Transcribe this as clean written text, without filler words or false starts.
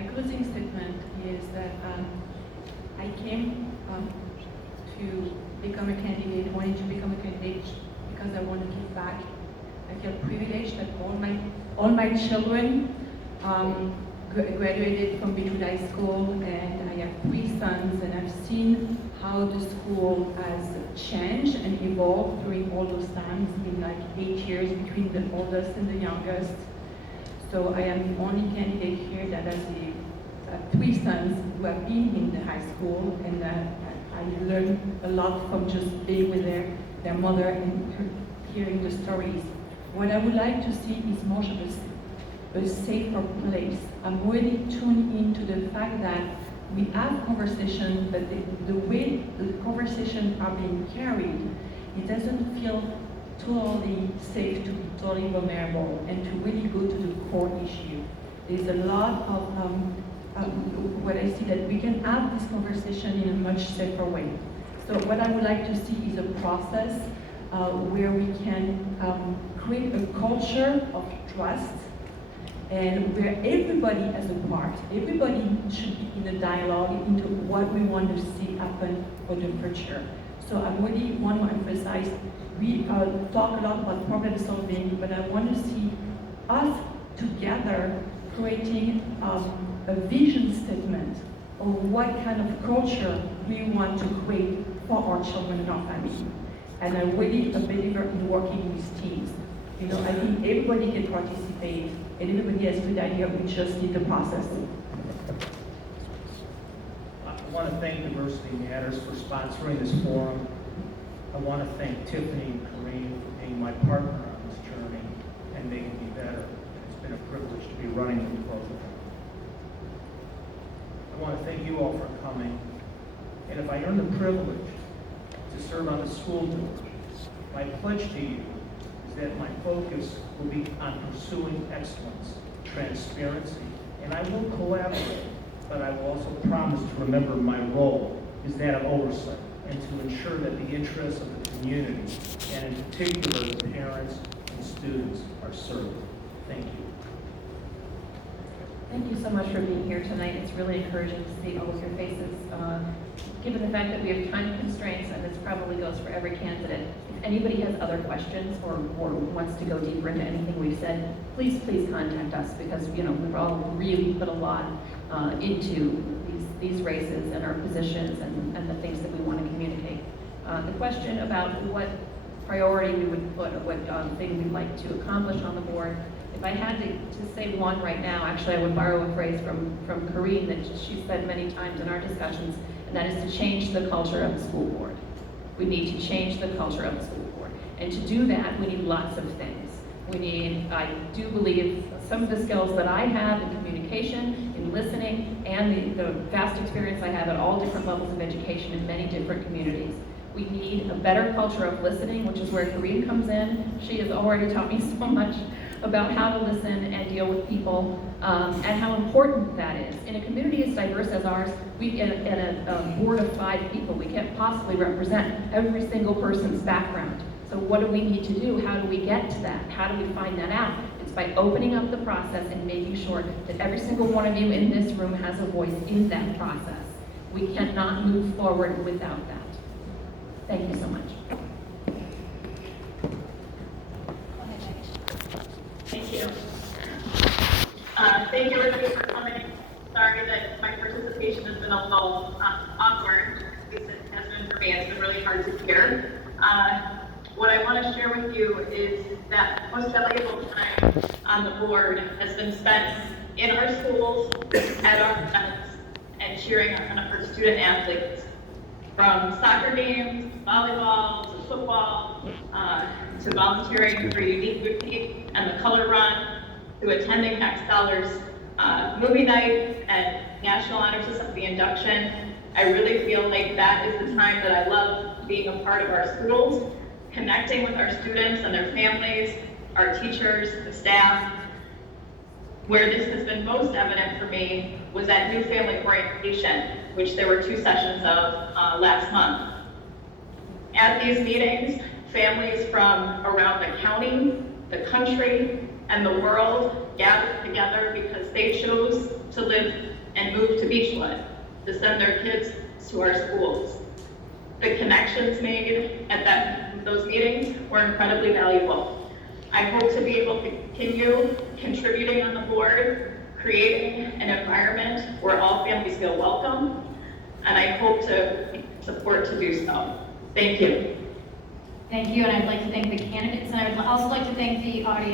My closing statement is that I came to become a candidate, wanting to become a candidate because I want to give back. I feel privileged that all my children graduated from Beachwood High School, and I have 3 sons, and I've seen how the school has changed and evolved during all those times. It's been like 8 years between the oldest and the youngest. So I am the only candidate here that has 3 sons who have been in the high school, and I learned a lot from just being with their mother and hearing the stories. What I would like to see is more of a safer place. I'm really tuned into the fact that we have conversation, but the way the conversations are being carried, it doesn't feel totally safe to be totally vulnerable and to really go to the core issue. There's a lot of what I see that we can have this conversation in a much safer way. So what I would like to see is a process where we can create a culture of trust, and where everybody has a part. Everybody should be in a dialogue into what we want to see happen for the future. So I really want to emphasize, we talk a lot about problem solving, but I want to see us together creating a vision statement of what kind of culture we want to create for our children and our family. And I'm really a believer in working with teams. You know, I think everybody can participate, and everybody has a good idea, we just need the process. I want to thank Diversity Matters for sponsoring this forum. I want to thank Tiffany and Kareem for being my partner on this journey and making me better. It's been a privilege to be running with both of them. I want to thank you all for coming. And if I earn the privilege to serve on the school board, my pledge to you is that my focus will be on pursuing excellence, transparency, and I will collaborate, but I will also promise to remember my role is that of oversight and to ensure that the interests of the community, and in particular the parents and students, are served. Thank you. Thank you so much for being here tonight. It's really encouraging to see all of your faces. Given the fact that we have time constraints, and this probably goes for every candidate, if anybody has other questions or wants to go deeper into anything we've said, please contact us, because we've all really put a lot into these races and our positions and the things that we want to communicate. The question about what priority we would put, or what thing we'd like to accomplish on the board, if I had to say one right now, actually I would borrow a phrase from Kareem that she said many times in our discussions, and that is to change the culture of the school board. We need to change the culture of the school board. And to do that, we need lots of things. I do believe some of the skills that I have in communication, in listening, and the vast experience I have at all different levels of education in many different communities. We need a better culture of listening, which is where Kareem comes in. She has already taught me so much about how to listen and deal with people, and how important that is. In a community as diverse as ours, in a board of 5 people, we can't possibly represent every single person's background. So what do we need to do? How do we get to that? How do we find that out? It's by opening up the process and making sure that every single one of you in this room has a voice in that process. We cannot move forward without that. Thank you so much. Thank you. Thank you everybody for coming. Sorry that my participation has been a little awkward. At least it has been for me. It's been really hard to hear. What I want to share with you is that most valuable time on the board has been spent in our schools, at our events, and cheering on our student athletes. From soccer games, to volleyball, to football, to volunteering for Unique Boutique and the Color Run, to attending Next Scholars movie night and National Honor Society induction. I really feel like that is the time that I love being a part of our schools, connecting with our students and their families, our teachers, the staff. Where this has been most evident for me was at New Family Orientation, which there were 2 sessions of last month. At these meetings, families from around the county, the country, and the world gathered together because they chose to live and moved to Beachwood to send their kids to our schools. The connections made at those meetings were incredibly valuable. I hope to be able to continue contributing on the board, creating an environment where all families feel welcome, and I hope to support to do so. Thank you. Thank you, and I'd like to thank the candidates, and I would also like to thank the audience